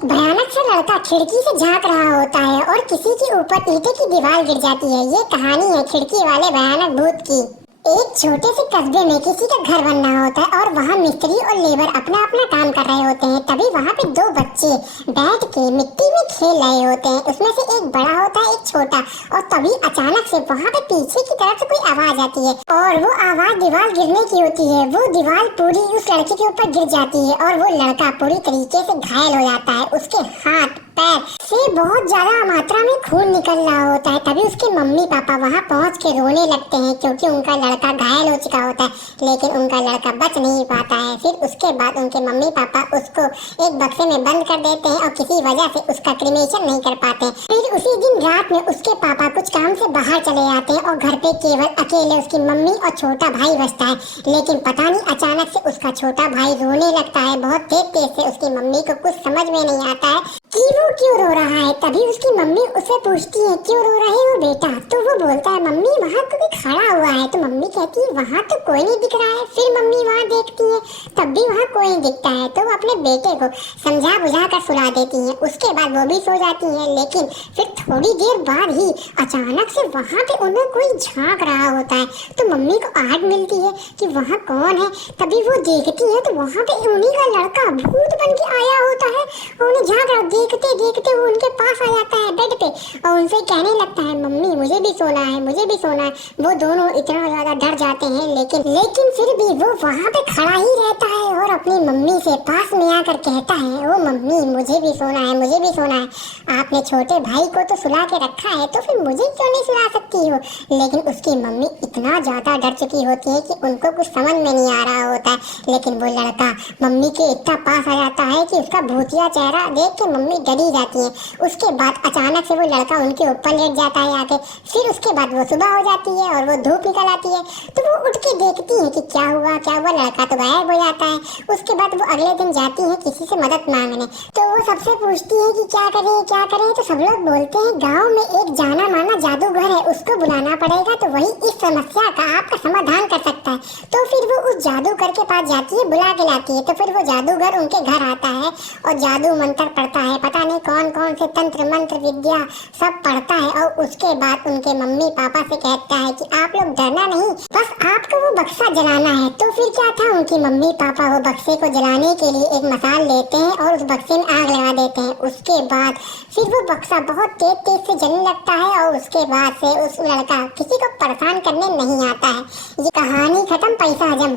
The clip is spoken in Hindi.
एक भयानक सा लड़का खिड़की से झांक रहा होता है और किसी के ऊपर ईंटे की दीवार गिर जाती है। ये कहानी है खिड़की वाले भयानक भूत की। एक छोटे से कस्बे में किसी का घर बन रहा होता है और वहाँ मिस्त्री और लेबर अपना अपना काम कर रहे होते हैं। तभी वहाँ पे दो बच्चे बैठ के मिट्टी में खेल रहे होते हैं। उसमें से एक बड़ा होता है एक छोटा। और तभी अचानक से वहाँ पे पीछे की तरफ से कोई आवाज आती है और वो आवाज दीवार गिरने की होती है। वो दीवार पूरी उस लड़के के ऊपर गिर जाती है और वो लड़का पूरी तरीके से घायल हो जाता है। उसके हाथ पैर से बहुत ज्यादा मात्रा में खून निकल रहा होता है। तभी उसके मम्मी पापा वहाँ पहुँच के रोने लगते हैं क्योंकि उनका लड़का घायल हो चुका होता है, लेकिन उनका लड़का बच नहीं पाता है। फिर उसके बाद उनके मम्मी पापा उसको एक बक्से में बंद कर देते हैं और किसी वजह से उसका क्रिमेशन नहीं कर पाते। फिर उसी दिन रात में उसके पापा कुछ काम से बाहर चले जाते हैं और घर पे केवल अकेले उसकी मम्मी और छोटा भाई बचता है। लेकिन पता नहीं अचानक से उसका छोटा भाई रोने लगता है बहुत तेज तेज से। उसकी मम्मी को कुछ समझ में नहीं आता है कि वो क्यों रो रहा है। तभी उसकी मम्मी उससे पूछती है क्यों रो रहे हो बेटा। तो वो बोलता है मम्मी वहाँ कोई खड़ा हुआ है। तो मम्मी कहती है वहाँ तो कोई नहीं दिख रहा है। फिर मम्मी वहाँ देखती है तब भी वहाँ कोई नहीं दिखता है। तो वो अपने बेटे को समझा बुझा कर सुला देती है। उसके बाद वो भी सो जाती है। लेकिन फिर थोड़ी देर बाद ही अचानक से वहाँ पे उन्हें कोई झांक रहा होता है। तो मम्मी को आहट मिलती है कि वहाँ कौन है। तभी वो देखती है तो वहाँ पे उन्हीं का लड़का भूत बन के आया होता है और उन्हें झांक रहा। देखते देखते वो उनके पास आ जाता है बेड पे और उनसे कहने लगता है मम्मी मुझे भी सोना है, मुझे भी सोना है। वो दोनों इतना ज्यादा डर जाते हैं लेकिन फिर भी वो वहाँ पे खड़ा ही रहता है और अपनी मम्मी से पास में आकर कहता है ओ मम्मी मुझे भी सोना है, मुझे भी सोना है। आपने छोटे भाई को तो सुला के रखा है तो फिर मुझे क्यों नहीं सुला सकती हो। लेकिन उसकी मम्मी इतना ज्यादा डर चुकी होती है कि उनको कुछ समझ में नहीं आ रहा होता है। लेकिन वो लड़का मम्मी के इतना पास आ जाता है कि उसका भूतिया चेहरा देख के मम्मी डरी जाती है। उसके बाद अचानक से वो लड़का उनके ऊपर लेट जाता है आके। फिर उसके बाद वो सुबह हो जाती है और वो धूप निकल आती है। तो वो उठ के देखती है कि क्या हुआ लड़का तो गायब हो जाता है। उसके बाद वो अगले दिन जाती है किसी से मदद मांगने। तो वो सबसे पूछती है कि क्या करें। तो सब लोग बोलते हैं गाँव में एक जाना माना जादूगर है, उसको बुलाना पड़ेगा तो वही इस समस्या का आपका समाधान कर सकता है। तो फिर वो उस जादूगर के पास जाती है, बुला के लाती है। तो फिर वो जादूगर उनके घर आता है और जादू मंत्र पढ़ता है। पता नहीं कौन कौन से तंत्र मंत्र विद्या सब पढ़ता है और उसके बाद उनके मम्मी पापा से कहता है कि आप लोग डरना नहीं, बस आपको वो बक्सा जलाना है। तो फिर क्या था, उनकी मम्मी पापा वो बक्से को जलाने के लिए एक मसाल लेते हैं और उस बक्से में आग लगा देते हैं। उसके बाद फिर वो बक्सा बहुत तेज तेज से जलने लगता है और उसके बाद से उस लड़का किसी को परेशान करने नहीं आता है। ये कहानी खत्म, पैसा हजम।